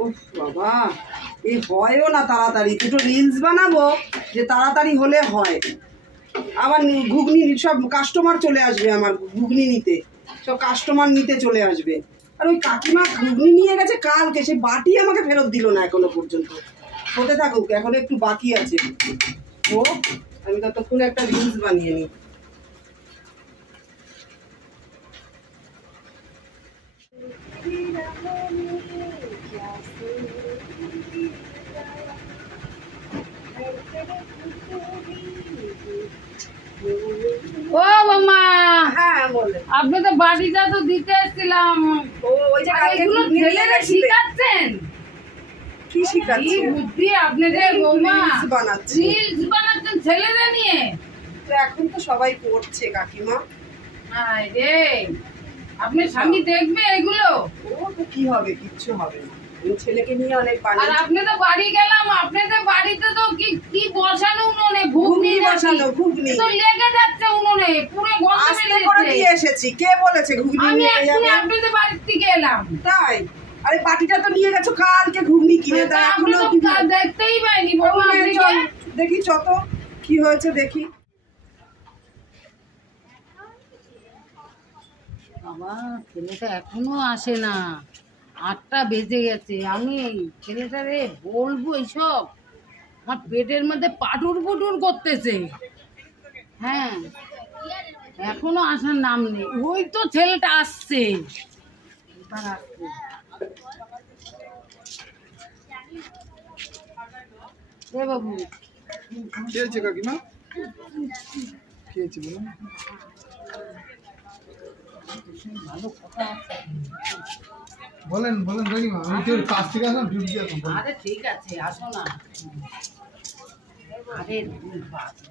ও বাবা, এ হয়ও না তাড়াতাড়ি। দুটো রিলস বানাবো যে তাড়াতাড়ি হলে হয়, আবার ঘুগনি সব কাস্টমার চলে আসবে, আমার ঘুগনি নিতে সব কাস্টমার নিতে চলে আসবে। আর ওই কাকিমা ঘুগনি নিয়ে গেছে কালকে, সে বাটি আমাকে ফেরত দিল না এখনো পর্যন্ত। হতে থাকুক, এখন একটু বাকি আছে। ও আমি ততক্ষণে একটা রিলস বানিয়ে নিই। ও মামা, হ্যাঁ বলে। আপনি তো বাড়িটা তো দিতে এসেছিলাম। ওই যে এগুলো ছেলেরা শিখাচ্ছেন? কি শিখাচ্ছি? বুদ্ধি আপনাদের বৌমা, রিলস বানাচ্ছি। রিলস বানাচ্ছেন ছেলেরা নিয়ে? তো এখন তো সবাই করছে কাকিমা। হায় রে, আপনার স্বামী দেখবে এগুলো? ও তো কি হবে, কিচ্ছু হবে না। ছেলেকে নিয়ে অনেক আর বানিয়েছি। আপনাদের বাড়ি গেলাম, আপনাদের বাড়িতে তো কি বসানো উনুনে, ঘুগনি বসানো, ঘুগনি তো লেগে যাচ্ছে উনুনে, পুরো গন্ধ আস্তে করে দিয়ে এসেছি। কে বলেছে ঘুগনি আমি নিয়ে যাবে? আপনাদের বাড়ির থেকে এলাম। তাই? আরে বাটিটা তো নিয়ে গেছো কালকে ঘুগনি কিনে, তা আপনি এখনো তো দেখতেই পাইনি বৌমা। দেখি চত কি হয়েছে দেখি। বাবা, ছেলেটা এখনো আসে না, 8টা বেজে গেছে। আমি ছেলেটারে বলবো এইসব, আমার পেটের মধ্যে পাটুর পুটুর করতেছে। হ্যাঁ, এখনো আসার নাম নেই। ওই তো ছেলেটা আসছে, এবার আসছে। এ বাবু, কি হয়েছে কাকিমা? কি হয়েছে বলুন। ভালো কথা আছে। বলেন বলেন কাকিমা, আমি তো কাজ থেকে আসলাম, ডিউটি আসলাম। আরে ঠিক আছে, আসো না। আরে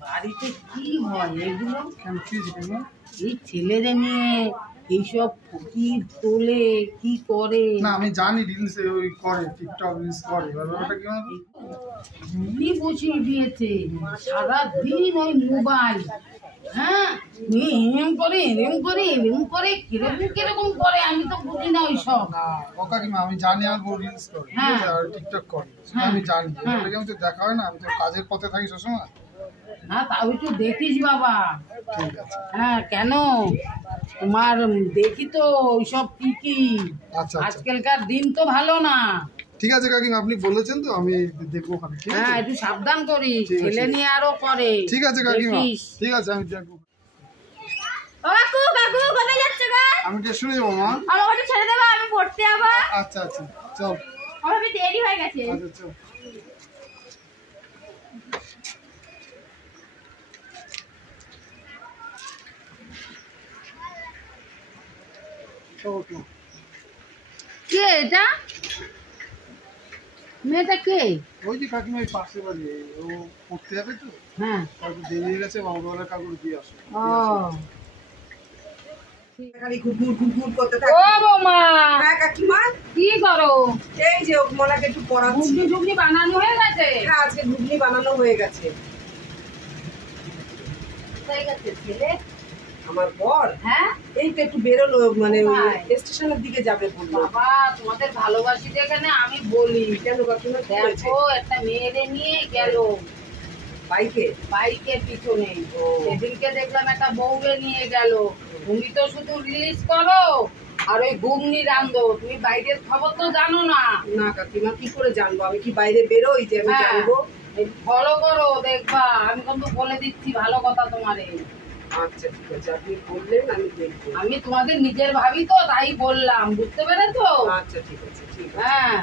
বাড়িতে কি হয় এগুলো? কেন কি হয়েছে কাকিমা? এই ছেলেদের নিয়ে এইসব ফকির তোলে, কি করে? না আমি জানি রিলস ওই করে, টিকটক রিলস করে, এবার ব্যাপারটা কি মানে? ঘুগনি বসিয়ে দিয়েছে, সারাদিন ওই মোবাইল। হ্যাঁ, এরম করে এরম করে এরম করে, কিরকম করে আমি তো বুঝি না ওইসব। না ও কাকিমা, আমি জানি আমার বউ রিলস করে, ঠিক আছে, আর টিকটক করে, সেটা আমি জানি। এটাকে আমি তো দেখা হয় না, আমি তো কাজের পথে থাকি সবসময়। না তাও একটু দেখিস বাবা। ঠিক আছে। হ্যাঁ, কেন তোমার দেখি তো ওইসব কি কি। আচ্ছা আচ্ছা আজকালকার দিন তো ভালো না। ঠিক আছে কাকিমা, আপনি বলেছেন তো আমি দেখবো ওখানে, ঠিক হ্যাঁ, আছে। একটু সাবধান করিস, ঠিক আছে। ছেলে নিয়ে আরো করে। ঠিক আছে কাকিমা, দেখিস। ঠিক আছে আমি দেখবো। কাকু কাকু কোথায় যাচ্ছে গো? আমি স্টেশনে যাবো মা। আমাকে একটু ছেড়ে দেবো, আমি পড়তে যাবো। আচ্ছা আচ্ছা চল। আমার দেরি হয়ে গেছে। আচ্ছা চল। কে এটা? মেয়েটা কে? ওই যে কাকিমা, ওই পাশে বাড়ি, ও পড়তে যাবে তো, হ্যাঁ। তারপর দেরি হয়ে গেছে, বাবা কাকুর দিয়ে আসো। ও খালি ঘুরঘুর ঘুরঘুর করতে ও থাকে। বৌমা, হ্যাঁ কাকিমা, কি করো? এই যে মলাকে একটু পড়াচ্ছি। ঘুগনি টুগনি বানানো হয়ে গেছে? হ্যাঁ আজকে ঘুগনি বানানো হয়ে গেছে। হয়ে গেছে ছেলে? আমার বর হ্যাঁ, এই তো একটু বেরোলো, মানে কোথায়? স্টেশনের দিকে যাবে বললো। বাবা তোমাদের ভালোবাসি যেখানে আমি বলি। কেন কাকিমা কি হয়েছে? দেখো, একটা মেয়েরে নিয়ে গেল বাইকে? বাইকের পিছনে। ও। সেদিনকে দেখলাম একটা বউরে নিয়ে গেল। তুমি তো শুধু রিলিজ করো আর ওই ঘুগনি রান্ধো, তুমি বাইরের খবর তো জানো না। না কাকিমা, কি করে জানবো? আমি কি বাইরে বেরোই যে আমি জানবো? ফলো করো, দেখবা। আমি কিন্তু বলে দিচ্ছি ভালো কথা তোমারে। আচ্ছা ঠিক আছে, আপনি বললেন, আমি দেখবো। আমি তোমাদের নিজের ভাবি তো, তাই বললাম, বুঝতে পেরেছো? আচ্ছা ঠিক আছে, ঠিক আছে। হ্যাঁ,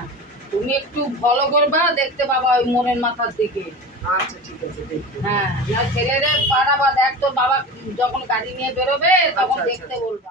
তুমি একটু ফলো করবা, দেখতে পাবা ওই মনের মাথার দিকে। আচ্ছা ঠিক আছে, দেখবো। হ্যাঁ, না ছেলেদের পাঠাবা, দেখ তোর বাবা যখন গাড়ি নিয়ে বেরোবে তখন আচ্ছা, দেখতে আচ্ছা। বলবা।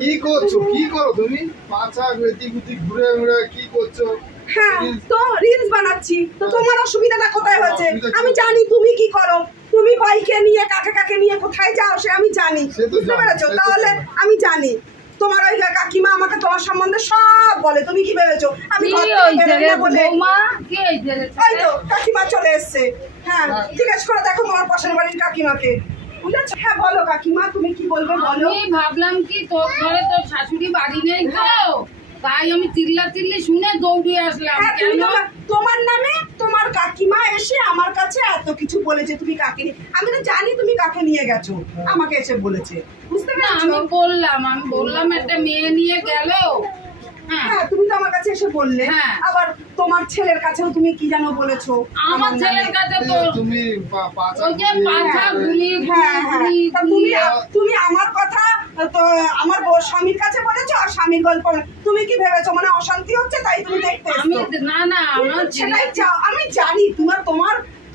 কি করছো, কি করো তুমি? পাঁচা এদিক ওদিক ঘুরে ঘুরে কি করছো? হ্যাঁ তো রিলস বানাচ্ছি, তো তোমার অসুবিধাটা কোথায় হয়েছে? অসুবিধা কি? আমি জানি তুমি কি করো। তুমি বাইকে নিয়ে কাকে কাকে নিয়ে কোথায় যাও সে আমি জানি, সে তো বুঝতে জানি, পেরেছো? সে তো তাহলে জানি। আমি জানি তোমার ওই কাকিমা আমাকে তোমার সম্বন্ধে সব বলে। তুমি কি ভেবেছো আমি কি ঘর থেকে হয়েছে বেরোই রে না বলে? বৌমা? কি হয়েছে রে এই তো কাকিমা চলে এসছে। হ্যাঁ জিজ্ঞেস করে দেখো তোমার পাশের বাড়ির কাকিমাকে। বুঝেছো? হ্যাঁ বলো কাকিমা, তুমি কি বলবে বলো। আমি ভাবলাম কি তোর ঘরে তোর শাশুড়ি বাড়ি নেই তো, তাই আমি চিল্লি শুনে দৌড়ে আসলাম। হ্যাঁ, তুমি তোমার নামে তোমার কাকিমা এসে আমার কাছে এত কিছু বলেছে, তুমি কাকে আমি তো জানি তুমি কাকে নিয়ে গেছো, আমাকে এসে বলেছে, বুঝতে না পেরেছো? আমি বললাম একটা মেয়ে নিয়ে গেল। হ্যাঁ তুমি তো আমার কাছে এসে বললে। হ্যাঁ। আবার তোমার ছেলের কাছেও তুমি কি জানো বলেছো আমার ছেলের কাছে তো তুমি ওই যে পাছা গুলি হ্যাঁ হ্যাঁ তা তুমি আমার কথা তো আমার স্বামীর কাছে বলেছো, আর স্বামীর গল্প তুমি কি ভেবেছো মানে অশান্তি হচ্ছে তাই তুমি দেখতে আমি এসছো? না আমার সেটাই আমি জানি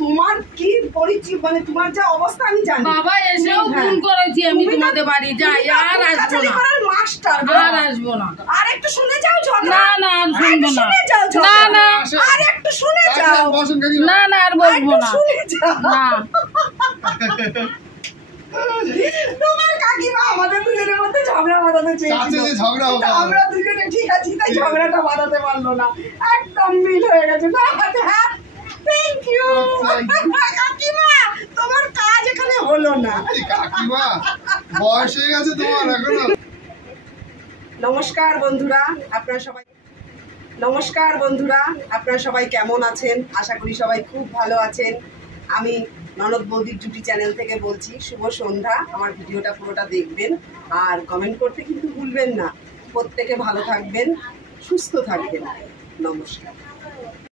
তোমার কি পরিচিত মানে তোমার যা অবস্থা আমি জানি। বাবা এসেও ফোন করেছি আমি তোমাদের বাড়ি যাই, আর আসবো না, মাস্টার আর আসবো না। আর একটু শুনে যাও না না আর শুনবো না, না না আর একটু শুনে যাও, না না আর বলবো না, শুনে যাও না তোমার কাকিমা আমাদের দুজনের মধ্যে ঝগড়া বাঁধাতে চেয়েছিল, আমরা দুজনে ঠিক আছি তাই ঝগড়াটা বাঁধাতে পারলো না, একদম মিল হয়ে গেছে। হ্যাঁ থ্যাংক ইউ কাকিমা, তোমার কাজ এখানে হলো না। কাকিমা বয়স হয়ে গেছে তোমার এখনো। নমস্কার বন্ধুরা, আপনারা সবাই কেমন আছেন? আশা করি সবাই খুব ভালো আছেন। আমি ননদ বৌদির জুটি চ্যানেল থেকে বলছি, শুভ সন্ধ্যা। আমার ভিডিওটা পুরোটা দেখবেন আর কমেন্ট করতে কিন্তু ভুলবেন না। প্রত্যেকে ভালো থাকবেন, সুস্থ থাকবেন। নমস্কার।